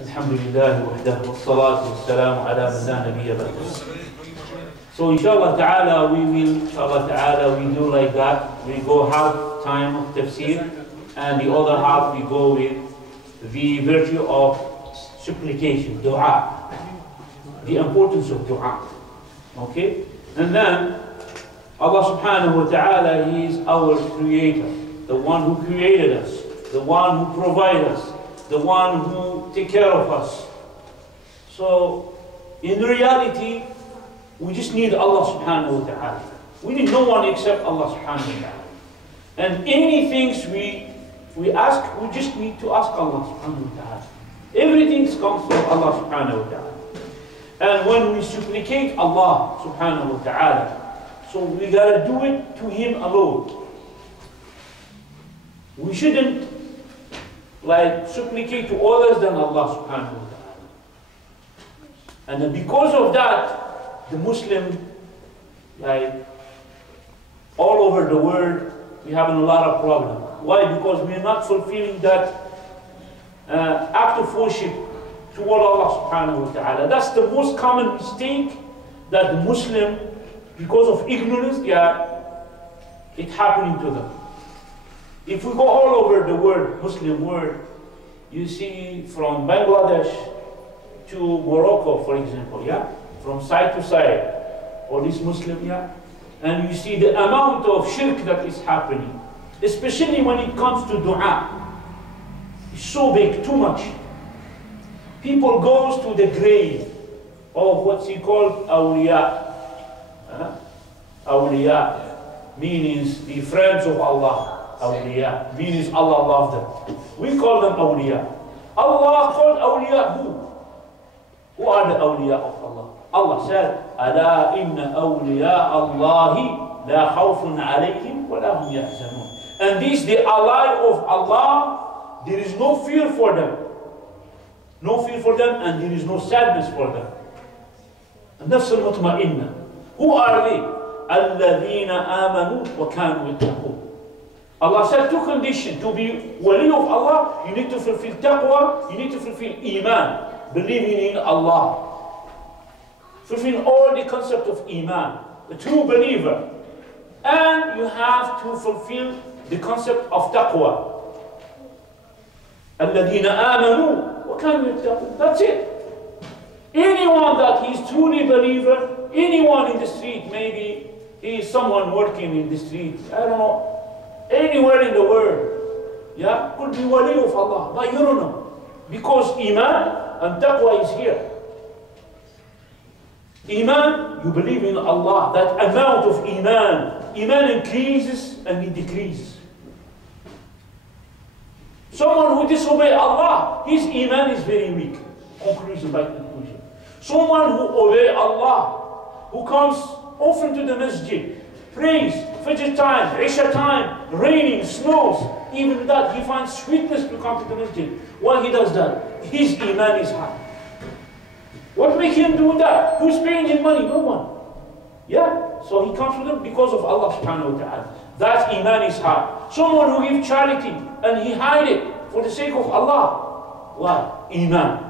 Alhamdulillah wahdah wassalatu wassalamu ala man la nabiyya ba'dah. So inshallah ta'ala we do like that. We go half time of tafsir and the other half we go with the virtue of supplication, dua. The importance of dua. Okay? And then Allah subhanahu wa ta'ala, He is our creator, the one who created us, the one who provided us, the one who takes care of us. So in reality, we just need Allah subhanahu wa ta'ala. We need no one except Allah subhanahu wa ta'ala. And anything we ask, we just need to ask Allah subhanahu wa ta'ala. Everything comes from Allah subhanahu wa ta'ala. And when we supplicate Allah subhanahu wa ta'ala, so we gotta do it to Him alone. We shouldn't supplicate to others than Allah subhanahu wa ta'ala. And then because of that, the Muslim, all over the world, we having a lot of problems. Why? Because we are not fulfilling that act of worship toward Allah subhanahu wa ta'ala. That's the most common mistake that the Muslim, because of ignorance, it's happening to them. If we go all over the world, Muslim world, you see from Bangladesh to Morocco, for example, from side to side, all these Muslim, and you see the amount of shirk that is happening, especially when it comes to dua. It's so big, too much. People goes to the grave of what's he called awliya. Awliya means the friends of Allah. Awliya means Allah loved them. We call them awliya. Allah called awliya who? Who are the awliya of Allah? Allah said, "Ala inna awliya Allahi la khawfun alayhim wa la hum yahzanun." And these, the ally of Allah, there is no fear for them. No fear for them, and there is no sadness for them. النفس المطمئنة. Who are they? الذين آمنوا وكانوا يتقون. Allah said two conditions. To be wali of Allah, you need to fulfill taqwa, you need to fulfill iman, believing in Allah. Fulfill all the concept of iman, the true believer. And you have to fulfill the concept of taqwa. الذين آمنوا وكانوا يتقون. That's it. Anyone that is truly believer, anyone in the street, maybe he is someone working in the street, I don't know, anywhere in the world, could be wali of Allah, but you don't know. Because iman and taqwa is here. Iman, you believe in Allah, that amount of iman increases and it decreases. Someone who disobeys Allah, his iman is very weak. Conclusion by conclusion. Someone who obeys Allah, who comes often to the masjid, prays, Fajr time, Isha time, raining, snows, even that he finds sweetness to come to the masjid. Why he does that? His iman is high. What makes him do that? Who's paying him money? No one. So he comes to them because of Allah subhanahu wa ta'ala. That iman is high. Someone who gives charity and he hide it for the sake of Allah. Why? Iman.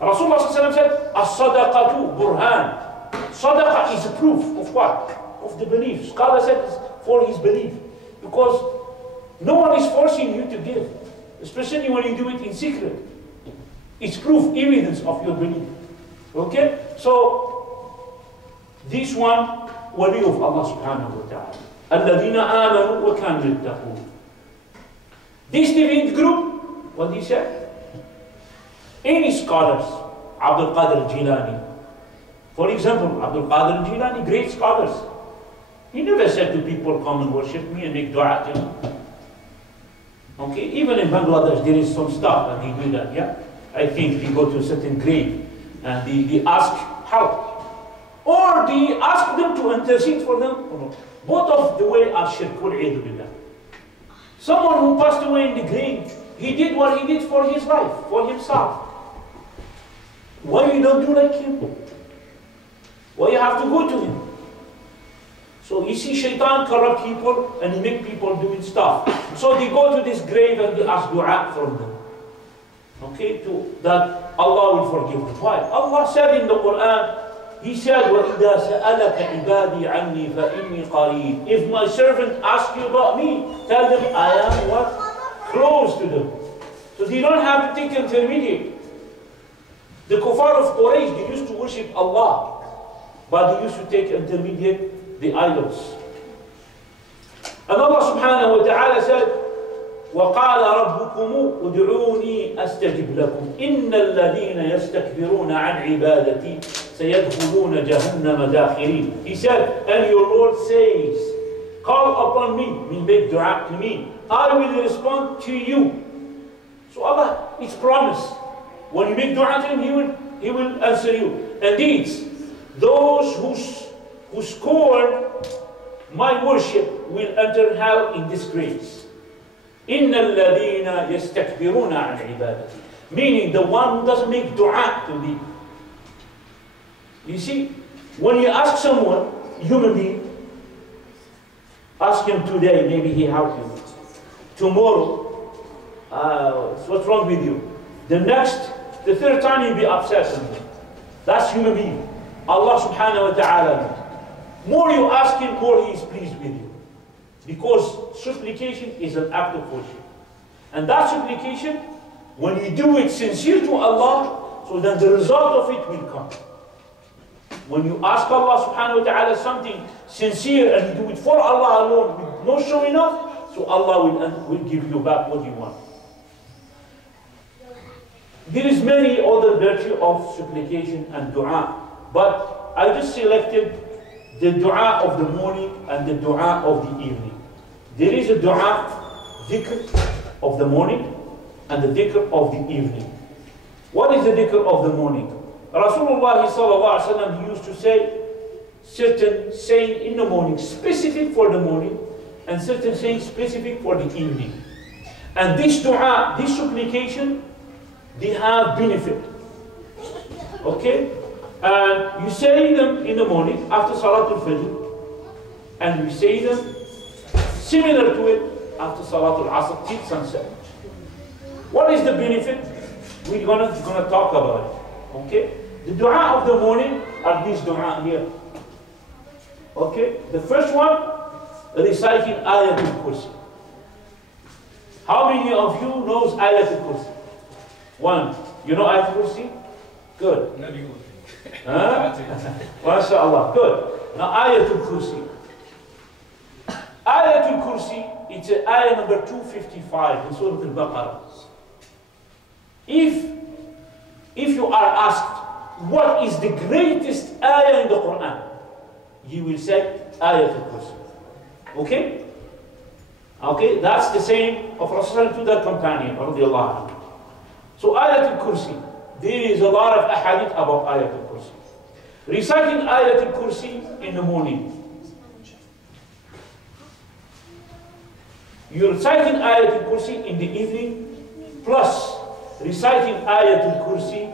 Rasulullah said, "As-sadaqatu burhan." Sadaqah is a proof of what? Of the belief. Scholar said for his belief. Because no one is forcing you to give. Especially when you do it in secret. It's proof, evidence of your belief. Okay? So, this one, wali of Allah subhanahu wa ta'ala. الَّذِينَ آمَنُوا وَكَانُوا يَتَّقُونَ. This different group, what he said? Any scholars, Abdul Qadir Jilani. For example, Abdul Qadir Jilani, great scholars. He never said to people, come and worship me and make dua to me. Okay, even in Bangladesh there is some stuff and they do that, I think they go to a certain grave and they ask help. Or they ask them to intercede for them. Both of the way are shirk. Someone who passed away in the grave, he did what he did for his life, for himself. Why you don't do like him? Why you have to go to him? So you see shaitan corrupt people and he make people doing stuff. So they go to this grave and they ask dua from them. okay, to that Allah will forgive them. Why? Allah said in the Quran, He said, وَإِذَا سَأَلَكَ عِبَادِي عَنِّي فَإِنِّي قَرِيبٌ. If my servant asks you about me, tell them I am what? Close to them. So they don't have to take intermediate. The kuffar of Quraysh, they used to worship Allah, but they used to take intermediate, the idols. And Allah subhanahu wa ta'ala said, وَقَالَ رَبُّكُمُ ادْعُونِي أَسْتَجِبْ لَكُمْ إِنَّ الَّذِينَ يَسْتَكْبِرُونَ عَنْ عِبَادَتِي سَيَدْخُلُونَ جَهَنَّمَ دَاخِرِينَ. He said, and your Lord says, call upon me, mean make dua to me, I will respond to you. So Allah, it's promised. When you make dua to Him, He will answer you. Indeed, those who scorn my worship will enter hell in disgrace. إِنَّ الَّذِينَ يَسْتَكْبِرُونَ عَنْ عِبَادَتِي. Meaning the one who doesn't make dua to me. You see, when you ask someone, human being, ask him today, maybe he help you. Tomorrow, what's wrong with you? The third time you'll be upset with him. That's human being. Allah subhanahu wa ta'ala. More you ask him, more he is pleased with you. Because supplication is an act of worship. And that supplication, when you do it sincere to Allah, so then the result of it will come. When you ask Allah subhanahu wa ta'ala something sincere and you do it for Allah alone with no showing off, so Allah will give you back what you want. There is many other virtue of supplication and dua, but I just selected the dua of the morning and the dua of the evening. There is a dua, dhikr of the morning and the dhikr of the evening. What is the dhikr of the morning? Rasulullah sallallahu alaihi wasallam used to say certain saying in the morning, specific for the morning, and certain saying specific for the evening. And this dua, this supplication, they have benefit. Okay? And you say them in the morning after Salatul Fajr, and you say them similar to it after Salatul Asr till sunset. What is the benefit? We're gonna talk about it. Okay? The dua of the morning are these dua here. Okay? The first one, reciting Ayatul Kursi. How many of you knows Ayatul Kursi? One. You know Ayatul Kursi? Good. Huh? MashaAllah. Good. Now Ayatul Kursi. Ayatul Kursi, it's ayah number 255 in Surah Al-Baqarah. If you are asked, what is the greatest ayah in the Quran? You will say Ayatul Kursi. Okay? Okay, that's the saying of Rasulullah to that companion, radiallahu anhu. So Ayatul Kursi, there is a lot of ahadith about Ayatul Kursi. Reciting Ayatul Kursi in the morning. You're reciting Ayatul Kursi in the evening, plus reciting Ayatul Kursi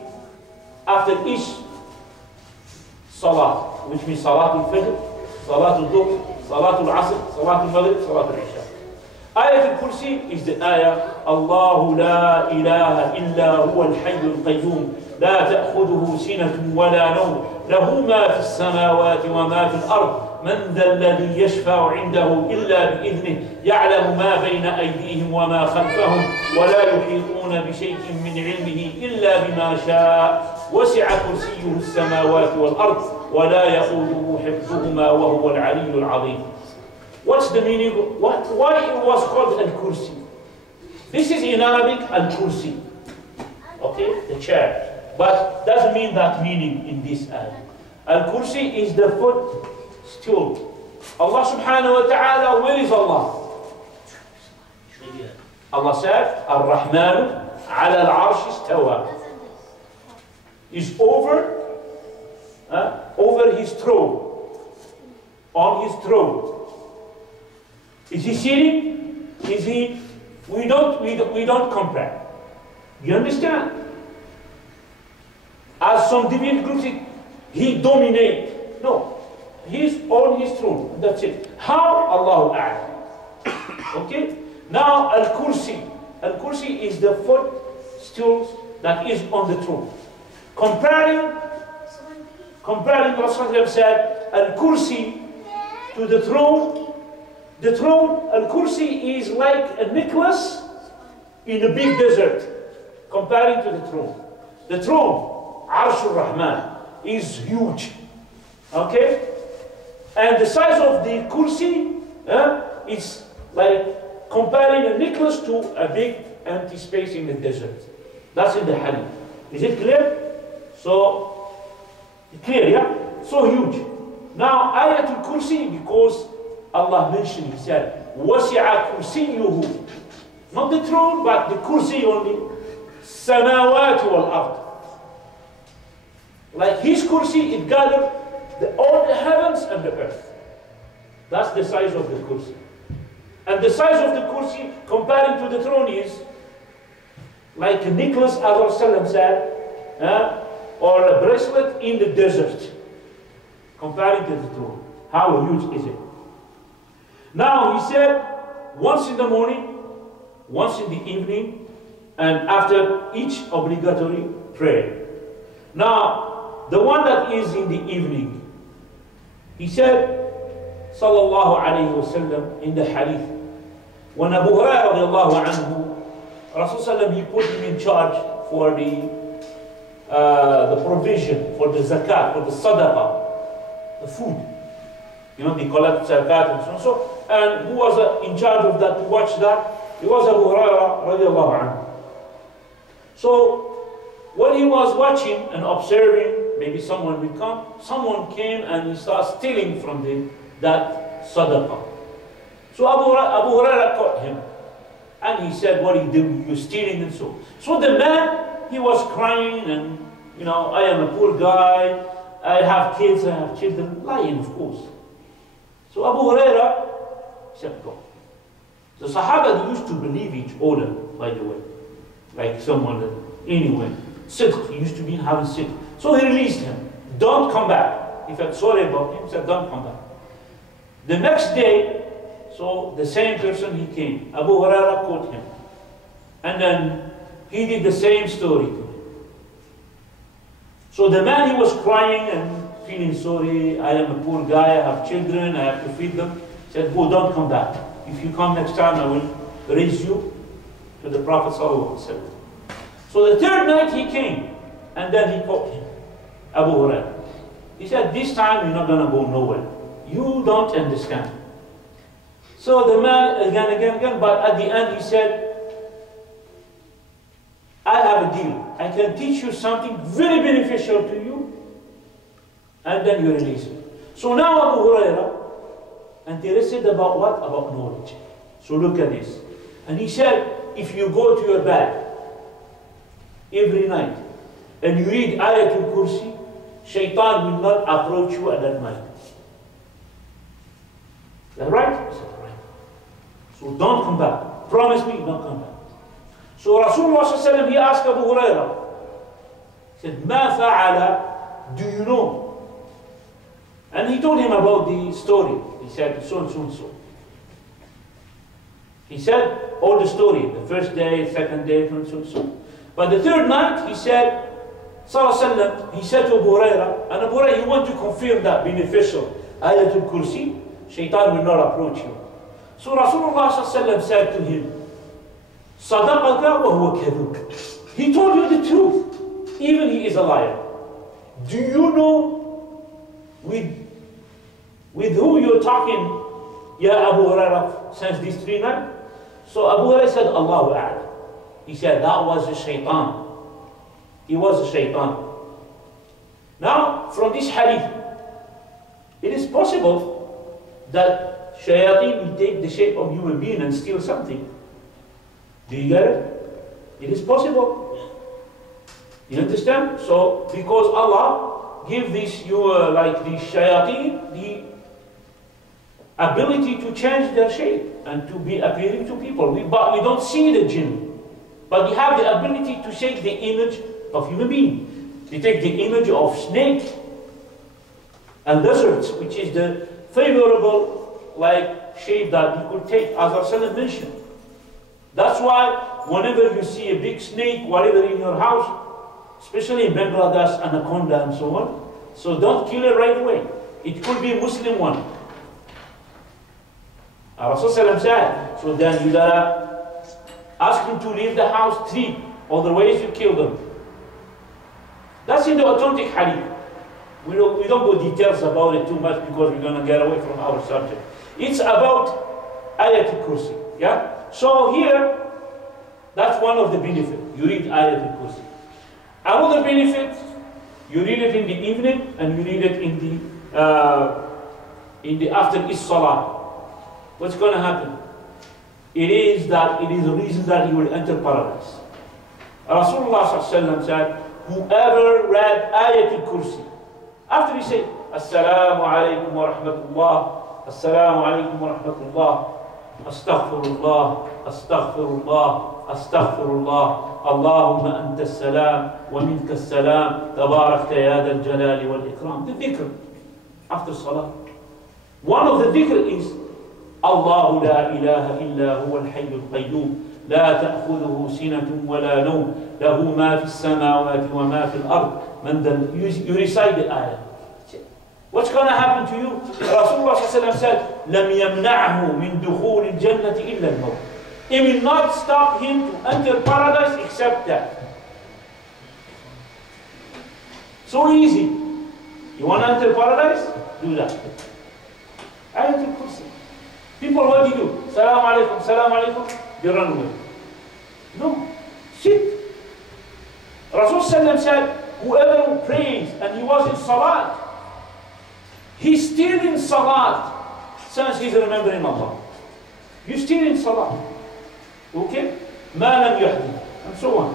after each Salah, which means Salatul Fajr, Salatul Dhuhr, Salatul Asr, Salatul Maghrib, Salatul Isha. Ayatul Kursi is the ayah, Allahu la ilaha illa huwa al-hayyul qayyum, la ta'khudhuhu sinatun wa la nawm, lahu ma fi as-samawati wa ma fi al-ard, من ذا الذي يشفع عنده إلا بإذنه يعلم ما بين أيديهم وما خلفهم ولا يحيطون بشيء من علمه إلا بما شاء وسع كرسيه السماوات والأرض ولا يؤوده حفظهما وهو العلي العظيم. What's the meaning? Why it was called al-kursi? This is in Arabic al-kursi. Okay, the chair. But doesn't mean that meaning in this ayah. Al-kursi is the foot stool. Allah subhanahu wa ta'ala, where is Allah? Allah said, Ar-Rahmanu ala al-arsh istawa. Is over his throne. On his throne. Is he sitting? Is he? We don't compare. You understand? As some deviant groups, he dominates. No. He's on his throne. That's it. How? Allahu A'lam. Okay? Now, Al-Kursi. Al-Kursi is the footstool that is on the throne. Comparing Rasulullah said, Al-Kursi to the throne. The throne, Al-Kursi, is like a necklace in a big desert, comparing to the throne. The throne, Arshur Rahman, is huge. Okay? And the size of the Kursi is like comparing a necklace to a big empty space in the desert. That's in the hadith. Is it clear? So, clear, yeah? So huge. Now, Ayatul Kursi, because Allah mentioned, He said, وَسِعَ كُرْسِيُّهُ. Not the throne, but the Kursi only. Samawati wal ard. Like His Kursi, it gathered all the heavens and the earth. That's the size of the Kursi. And the size of the Kursi, comparing to the throne, is like a necklace, as Rasulullah said, or a bracelet in the desert, comparing to the throne. How huge is it? Now, He said, once in the morning, once in the evening, and after each obligatory prayer. Now, the one that is in the evening, He said, sallallahu alayhi wa sallam, in the hadith, when Abu Hurairah radiallahu anhu, Rasulullah, He put him in charge for the provision, for the zakat, for the sadaqah, the food. You know, they collect zakat and so on. So, and who was in charge of that, to watch that? It was Abu Hurairah radiallahu anhu. So, when he was watching and observing, maybe someone will come, someone came and he started stealing from that sadaqah. So Abu Hurairah caught him. And he said, what are you doing? You're stealing and so. So the man, he was crying and, you know, I am a poor guy, I have kids, I have children, lying of course. So Abu Hurairah said, go. The Sahaba, they used to believe each other, by the way. Like someone that, anyway, Sidq, he used to be having Sidq. So he released him. Don't come back. He felt sorry about him, he said, don't come back. The next day, so the same person, he came. Abu Hurairah caught him. And then he did the same story to him. So the man, he was crying and feeling sorry. I am a poor guy, I have children, I have to feed them. He said, go, don't come back. If you come next time, I will raise you to the Prophet ﷺ. So the third night he came, and then he caught him, Abu Hurairah. He said, this time you're not going to go nowhere. You don't understand. So the man, again, but at the end he said, I have a deal. I can teach you something very beneficial to you, and then you release it. So now Abu Hurairah, interested about what? About knowledge. So look at this. And he said, if you go to your bed every night and you read Ayatul Kursi, Shaitan will not approach you at that night. Is that right? I said, right. So don't come back. Promise me, don't come back. So Rasulullah ﷺ, he asked Abu Hurairah, he said, Ma fa'ala, do you know? And he told him about the story. He said, so and so and so. He said all the story, the first day, second day, so and so. But the third night, he said, Sallallahu he said to Abu Hurairah, and Abu Hurairah, he want to confirm that beneficial Ayatul Kursi, Shaitan will not approach you. So Rasulullah ﷺ said to him, Sadaqaka wa huwa kadhub. He told you the truth, even he is a liar. Do you know with who you're talking, Ya Abu Hurairah, since these 3 nights? So Abu Hurairah said, Allahu A'lam. He said, that was a shaitan. He was a shaitan. Now, from this hadith, it is possible that shayateen will take the shape of human being and steal something. Do you get it? It is possible. You understand? So, because Allah give this, like the shayateen, the ability to change their shape and to be appearing to people. But we don't see the jinn. But they have the ability to shake the image of human being. They take the image of snake and lizards, which is the favorable like shape that you could take, as Rasulullah mentioned. That's why whenever you see a big snake, whatever in your house, especially in Bangladesh, anaconda and so on, so don't kill it right away. It could be a Muslim one. Rasulullah said, so then you gotta ask him to leave the house 3, otherwise you kill them. That's in the authentic hadith. We don't go details about it too much because we're gonna get away from our subject. It's about Ayat al-Kursi, yeah? So here, that's one of the benefits. You read Ayat al-Kursi. Another benefit, you read it in the evening and you read it in the after each salah. What's going to happen? It is a reason that you will enter paradise. Rasulullah said, whoever read Ayat al-Kursi, after he said, Assalamu alaikum wa rahmatullah, Assalamu alaikum wa rahmatullah, Astaghfirullah, Astaghfirullah, Astaghfirullah, Allahumma anta as-salam, wa minka as-salam, tabarakta ya dal jalali wal ikram. The dhikr after salah. One of the dhikr is, الله لا إله إلا هو الحي القيوم لا تأخذه سنة ولا نوم له ما في السماوات وما في الأرض. You recite the ayah. What's going to happen to you? Rasulullah said, لم يمنعه من دخول الجنة إلا الموت. It will not stop him to enter paradise except that. So easy. You want to enter paradise? Do that. Ayatul Kursi. People, what do? Salam alaikum, salam alaikum. They run away. No. Sit. Rasul said, whoever prays and he was in salat, he's still in salat since he's remembering Allah. You're still in salat. Okay? Ma lam yuhdith. And so on.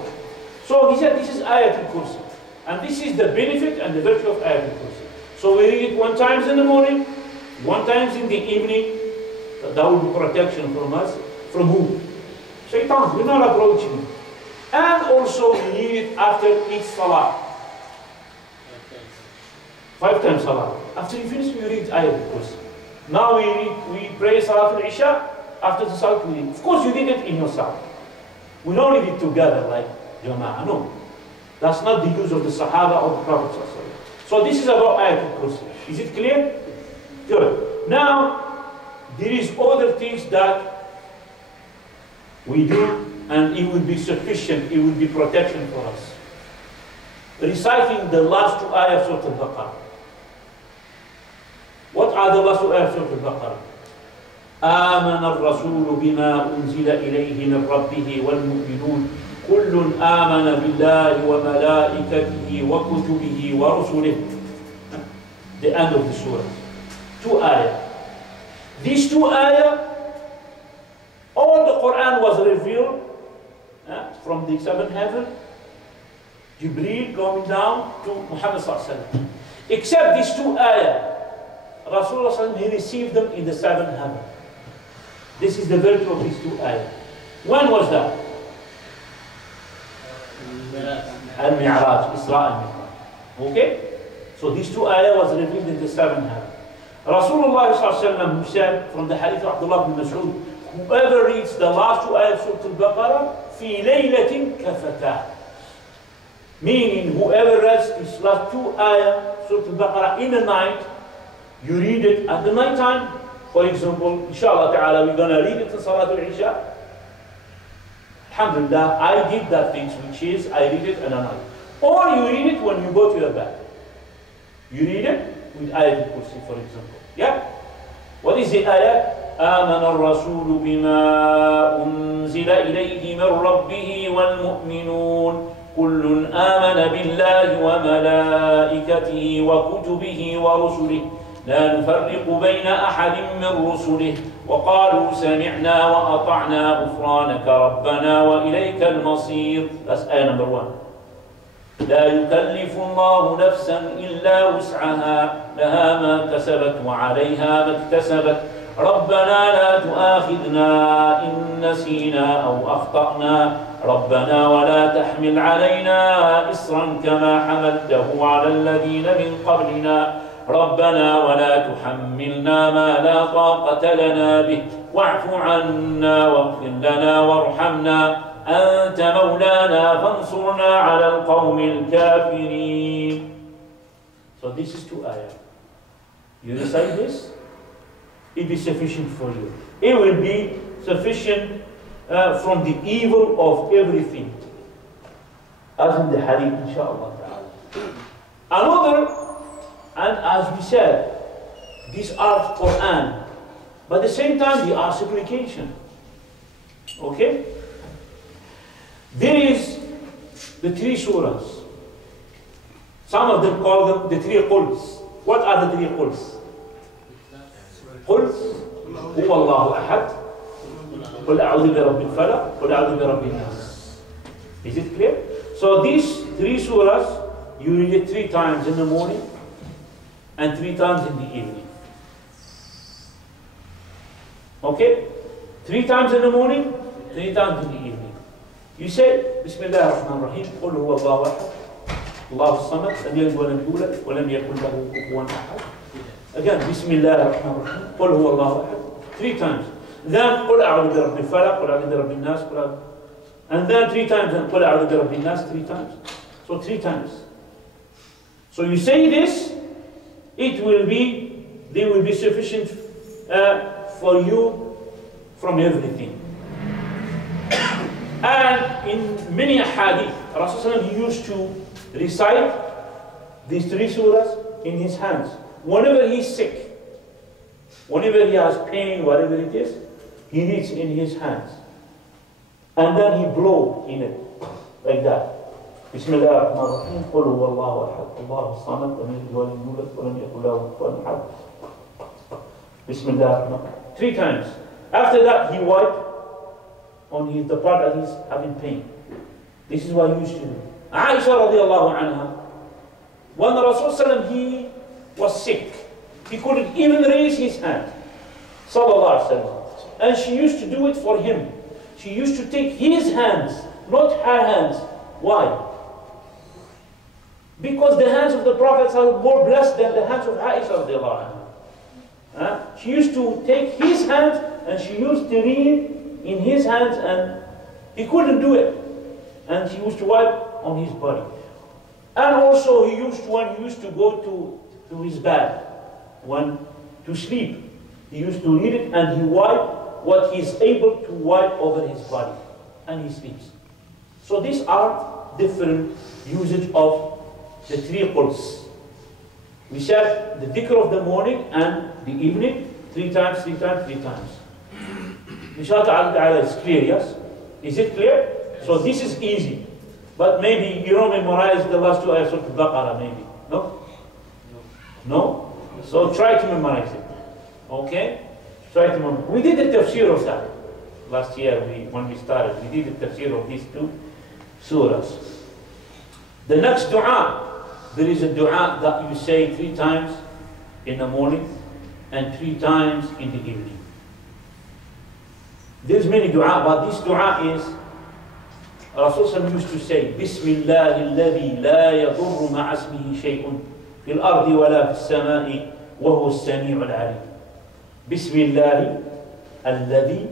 So he said, this is Ayatul Kursi. And this is the benefit and the virtue of Ayatul Kursi. So we read it 1 time in the morning, 1 time in the evening. That will be protection from us. From who? Shaitan will not approach you. And also you need it after each salah. 5 times salah. After you finish, you read Ayat al-Kursi. Now we pray Salat al-Isha. After the Salat we read. Of course you read it in your salah. We don't read it together like Jama'ah. No. That's not the use of the Sahaba or the Prophet. So this is about Ayat al-Kursi. Is it clear? Good. Now, there is other things that we do and it will be sufficient, it will be protection for us. Reciting the last 2 ayahs of Surah Al-Baqarah. What are the last 2 ayahs of Surah Al-Baqarah? آمن الرسول بما أنزل إليه من ربه والمؤمنون كل آمن بالله وملائكته وكتبه ورسله. The end of the surah. 2 ayahs. These 2 ayahs, all the Quran was revealed from the 7th heaven, Jibreel coming down to Muhammad sallallahu alaihi wasallam. Except these 2 ayahs, Rasulullah sallallahu alaihi wasallam, he received them in the 7th heaven. This is the virtue of these 2 ayahs. When was that? Al-Mi'raj, Isra al-Mi'raj. Okay? So these 2 ayahs was revealed in the 7th heaven. Rasulullah who said from the hadith of Abdullah bin Mas'ud, whoever reads the last 2 ayahs of Surah Al-Baqarah, fi laylatin kafatah. Meaning, whoever reads these last 2 ayahs, Surah Al-Baqarah in the night, you read it at the night time. For example, inshallah ta'ala, we're going to read it in Salat al-Isha. Alhamdulillah, I did that thing, which is, I read it in the night. Or you read it when you go to your bed. You read it with Ayat al-Kursi, for example. Yeah? What is the ayat? آمن الرسول بما أنزل إليه من ربه والمؤمنون كل آمن بالله وملائكته وكتبه ورسله لا نفرق بين أحد من رسله وقالوا سمعنا وأطعنا غفرانك ربنا وإليك المصير. That's ayah number 1. لا يكلف الله نفسا إلا وسعها لها ما كسبت وعليها ما اكتسبت ربنا لا تؤاخذنا إن نسينا أو أخطأنا ربنا ولا تحمل علينا إصرا كما حملته على الذين من قبلنا ربنا ولا تحملنا ما لا طاقة لنا به واعف عنا واغفر لنا وارحمنا أنت مولانا فانصرنا على القوم الكافرين. So this is 2 ayah. You recite this, it is sufficient for you. It will be sufficient from the evil of everything. As in the hadith, inshallah ta'ala. Another, and as we said, these are Quran, but at the same time they are supplication. Okay? There is the 3 surahs. Some of them call them the 3 quls. What are the 3 quls? قل هو الله أحد قل أعوذ برب الفلق قل أعوذ برب الناس. Is it clear? So these 3 surahs, you read it 3 times in the morning and 3 times in the evening. Okay? 3 times in the morning, 3 times in the evening. You say, Bismillah ar-Rahman ar-Rahim, قل هو الله أحد الله الصمد لم يلد ولم يولد ولم يكن له كفوا أحد. Again, Bismillah ar-Rahman ar-Rahim, قل هو الله أحد, 3 times. Then, قل أعوذ برب الفلق قل أعوذ برب الناس, and then 3 times, and قل أعوذ برب الناس 3 times. So 3 times. So you say this, they will be sufficient for you from everything. And in many hadith, Rasulullah used to recite these 3 surahs in his hands. Whenever he's sick, whenever he has pain, whatever it is, he reads in his hands. And then he blows in it, like that. Bismillah ar-Rahman ar-Rahim, قل هو الله أحد الله الصمد لم يلد ولم يولد ولم يكن له كفوا أحد. Bismillah ar-Rahman, 3 times. After that, he wiped on the part that he's having pain. This is what he used to do. Aisha radiallahu anha, when the Rasul he was sick, he couldn't even raise his hand. Sallallahu alaihi wasallam. And she used to do it for him. She used to take his hands, not her hands. Why? Because the hands of the Prophet are more blessed than the hands of Aisha radiallahu anha. She used to take his hands and she used to read in his hands, and he couldn't do it. And she used to wipe on his body. And also when he used to go to his bed, to sleep, he used to read it and he wiped what he is able to wipe over his body. And he sleeps. So these are different usage of the 3 quls. We said the dhikr of the morning and the evening, 3 times, 3 times, 3 times. Inshallah ta'ala is clear, yes? Is it clear? So this is easy. But maybe you don't memorize the last 2 ayahs of Al-Baqarah, maybe. No? No? So try to memorize it. Okay? Try to memorize. We did the tafsir of that. Last year when we started, we did the tafsir of these 2 surahs. The next dua, there is a dua that you say 3 times in the morning and 3 times in the evening. There's many dua, but this dua is, Rasulullah used to say, Bismillah alladhi la yadurru ma'a ismihi shay'un fil ardi wa la fis sama'i wa huwa as-sami'ul 'alim. Bismillah alladhi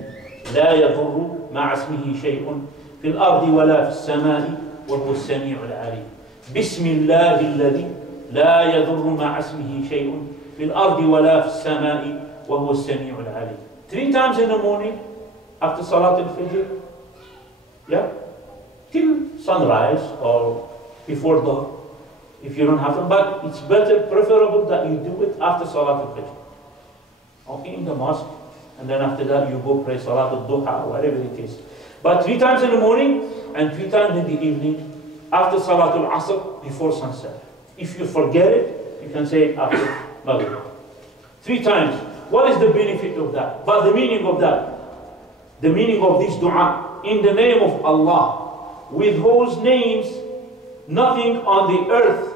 la yadurru ma'a ismihi shay'un fil ardi wa la fis sama'i wa huwa as-sami'ul 'alim. Bismillah alladhi la yadurru ma'a ismihi shay'un fil ardi wa la fis sama'i wa huwa as-sami'ul 'alim. 3 times in the morning, after Salat al-Fajr, yeah, till sunrise or before dawn, if you don't have them. But it's better, preferable that you do it after Salat al-Fajr. Okay, in the mosque, and then after that you go pray Salat al-Duha, whatever it is. But 3 times in the morning and 3 times in the evening, after Salat al-Asr, before sunset. If you forget it, you can say it after Maghrib. 3 times. What is the benefit of that? But the meaning of that? The meaning of this dua, in the name of Allah, with whose names nothing on the earth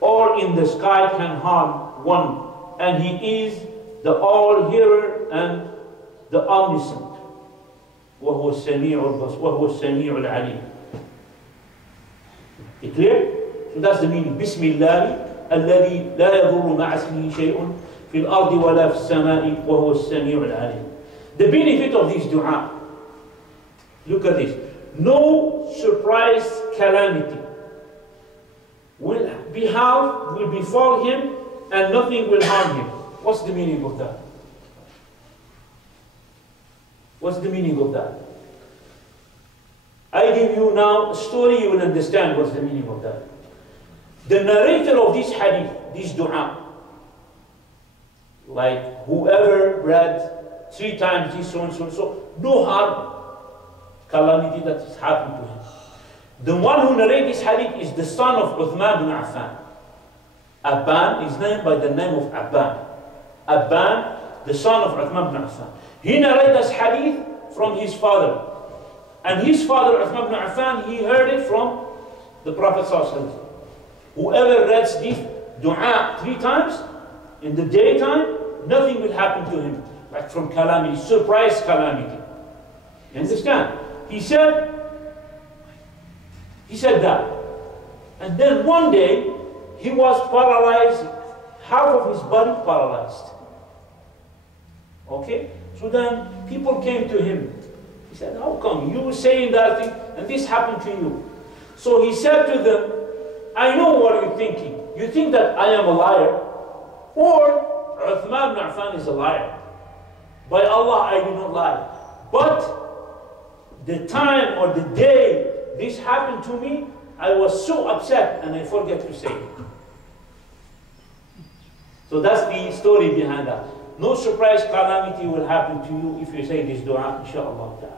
or in the sky can harm one, and He is the all-hearer and the omniscient. وَهُوَ السَّمِيعُ الْعَلِيمُ. Is it clear? So that's the meaning. Bismillah الذي لا يضر مع اسمه شيء في الأرض ولا في السماء وهو السميع العليم. The benefit of this dua, look at this. no surprise calamity will befall him, and nothing will harm him. What's the meaning of that? What's the meaning of that? I give you now a story, you will understand what's the meaning of that. The narrator of this hadith, this dua, like whoever read 3 times this so and so and so, no harm, calamity that has happened to him. The one who narrates this hadith is the son of Uthman bin Affan. Aban is named by the name of Aban. Aban, the son of Uthman bin Affan. He narrated this hadith from his father. And his father, Uthman bin Affan, he heard it from the Prophet ﷺ. Whoever reads this dua 3 times in the daytime, nothing will happen to him, like from calamity, surprise calamity. You understand? He said that. And then one day, he was paralyzed, half of his body paralyzed. Okay? So then people came to him. He said, how come you were saying that thing and this happened to you? So he said to them, I know what you're thinking. You think that I am a liar, or Uthman bin Affan is a liar. By Allah, I do not lie. But the time or the day this happened to me, I was so upset and I forget to say it. So that's the story behind that. No surprise calamity will happen to you if you say this dua, inshaAllah.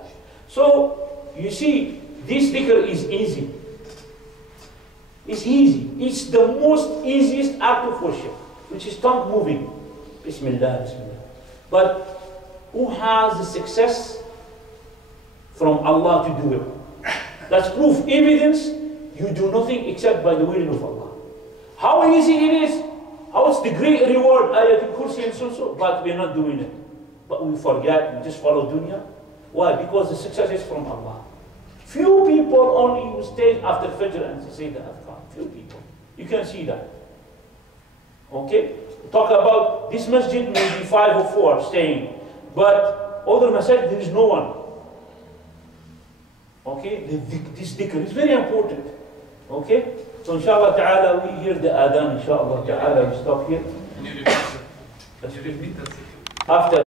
So, you see, this dhikr is easy. It's easy. It's the most easiest act of worship, which is tongue moving. Bismillah, Bismillah. But who has the success from Allah to do it? That's proof, evidence, you do nothing except by the will of Allah. How easy it is, how it's the great reward, ayatul kursi and so, but we're not doing it. But we forget, we just follow dunya. Why? Because the success is from Allah. Few people only will stay after Fajr and say the Adhkar. Few people. You can see that. Okay? Talk about this masjid, maybe 5 or 4 staying. But other masjid, there is no one. Okay? This dhikr is very important. Okay? So inshallah ta'ala, we hear the adhan, inshallah ta'ala, we stop here. After